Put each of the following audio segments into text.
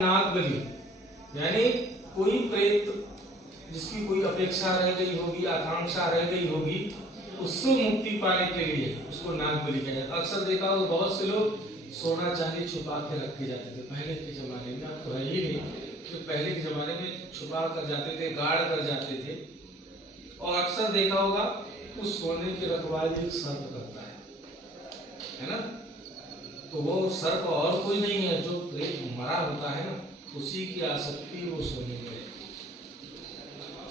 नाग बलि यानी कोई प्रेत जिसकी कोई अपेक्षा रह गई होगी, आकांक्षा रह गई होगी, उससे मुक्ति पाने के लिए उसको नाग बलि कहा जाता है। अक्सर देखा हो बहुत से लोग सोना चांदी छुपा के रखे जाते थे पहले के जमाने में, अब तो है ही नहीं, तो पहले के जमाने में छुपा कर जाते थे, गाड़ कर जाते थे। और अक्सर देखा होगा उस सोने की रखवाली सर्प करता है ना। तो वो सर्प और कोई नहीं है, जो प्रेत मरा होता है ना, उसी की आसक्ति वो सोने में,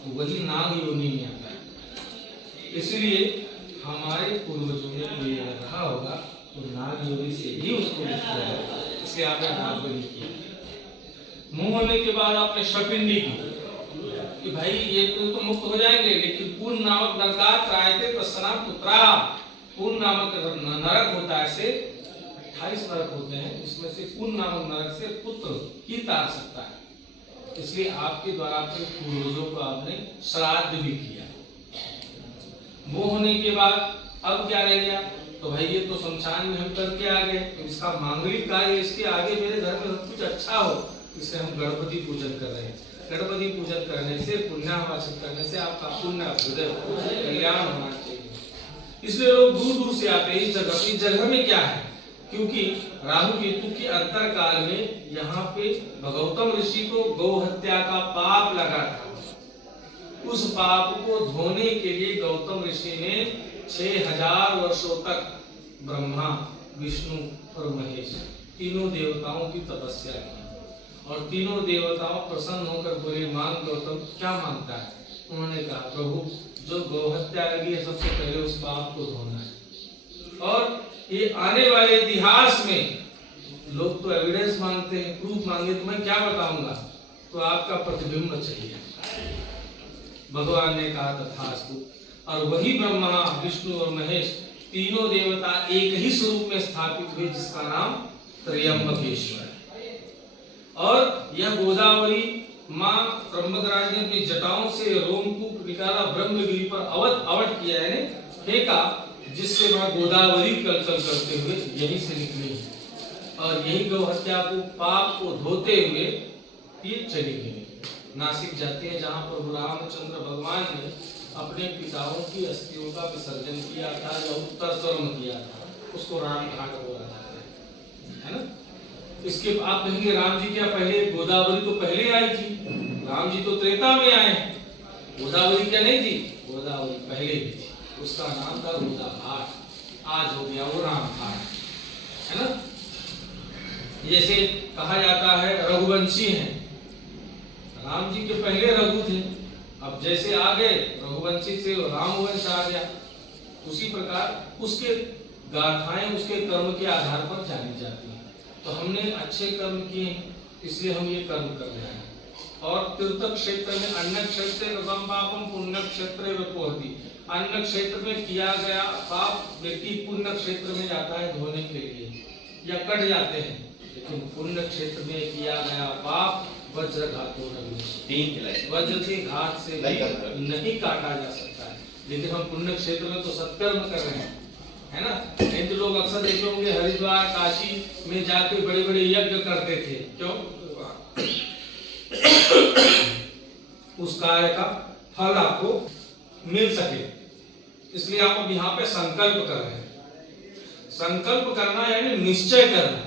तो वही नाग योनि में आता है। इसलिए हमारे पूर्वजों ने कोई अगर रहा होगा तो नाग योनि से ही उसको इसलिए आपने नाग बलि किया। मुंह होने के बाद आपने शपिंडी की कि भाई ये तो मुक्त हो जाएंगे, लेकिन पूर्ण नामक नरकात त्रायते तस्सना पुत्रा, पूर्ण नामक नरक होता है, ऐसे 28 नरक होते हैं, इसमें से पूर्ण नामक नरक से पुत्र ही तार सकता है। इसलिए आपके द्वारा अपने पूर्वजों को आपने श्राद्ध भी किया। वो होने के बाद अब क्या रह गया, तो भाई ये तो शमशान में हम करके आ गए, तो इसका मांगलिक कार्य, इसके आगे मेरे घर में सब कुछ अच्छा हो, इससे हम गणपति पूजन कर रहे हैं। गणपति पूजन करने से, पुण्याहवाचन करने से आपका पुण्य हृदय कल्याण होना चाहिए। इसलिए लोग दूर दूर से आते हैं इस जगह। इस जगह में क्या है, क्योंकि राहु केतु के अंतर काल में यहाँ पे गौतम ऋषि को गौ हत्या का पाप लगा था। उस पाप को धोने के लिए गौतम ऋषि ने 6000 वर्षों तक ब्रह्मा, विष्णु और महेश तीनों देवताओं की तपस्या की, और तीनों देवताओं प्रसन्न होकर बोले, मांग गौतम, क्या मांगता है? उन्होंने कहा, प्रभु जो गौ हत्या लगी है सबसे पहले उस पाप को धोना है। और ये आने वाले इतिहास में लोग तो एविडेंस मांगते हैं, प्रूफ मांगे, तो मैं क्या बताऊंगा, तो आपका प्रतिबिंब चाहिए। भगवान ने कहा तथास्तु, और वही ब्रह्मा, विष्णु और महेश तीनों देवता एक ही स्वरूप में स्थापित हुए, जिसका नाम त्र्यंबकेश्वर है। और यह गोदावरी माँ त्र्यंबकराज ने अपनी जटाओं से रोमकूप निकाला, ब्रह्मगिरी पर अवट किया, यानी फेंका, जिससे वह गोदावरी कलकल करते हुए यहीं से निकली, और यही गौ हत्या को, पाप को धोते हुए ये चली गई। नासिक जाते हैं, जहाँ पर रामचंद्र भगवान ने अपने पिताओं की अस्थियों का विसर्जन किया था, या उत्तर कर्म किया था, उसको राम घाट बोला जाता है ना। इसके आप कहेंगे राम जी क्या पहले, गोदावरी तो पहले आई थी, राम जी तो त्रेता में आए, गोदावरी क्या नहीं थी? गोदावरी पहले भी थी, उसका नाम था गोदा घाट, आज हो गया वो राम घाट, है ना। जैसे कहा जाता है रघुवंशी हैं, राम जी के पहले रघु थे, अब जैसे आ गए रघुवंशी से रामवंश आ गया, उसी प्रकार उसके गाथाएं उसके कर्म के आधार पर जानी जाती हैं। तो हमने अच्छे कर्म किए, इसलिए हम ये कर्म कर रहे हैं। और तीर्थ क्षेत्र में अन्न क्षेत्र रतम पापम पुण्य क्षेत्र होती, अन्न क्षेत्र में किया गया पाप व्यक्ति पुण्य क्षेत्र में जाता है धोने के लिए, या कट जाते हैं, लेकिन पुण्य क्षेत्र में किया गया पाप वज्र घातों नहीं, वज्र के घात से नहीं काटा जा सकता है। लेकिन हम पुण्य क्षेत्र में तो सत्कर्म कर रहे हैं, है ना। नहीं तो लोग अक्सर देखे होंगे हरिद्वार काशी में जाके बड़े बड़े यज्ञ करते थे, क्यों? उस कार्य का फल आपको मिल सके, इसलिए आप अब यहाँ पे संकल्प कर रहे हैं। संकल्प करना यानी निश्चय करना।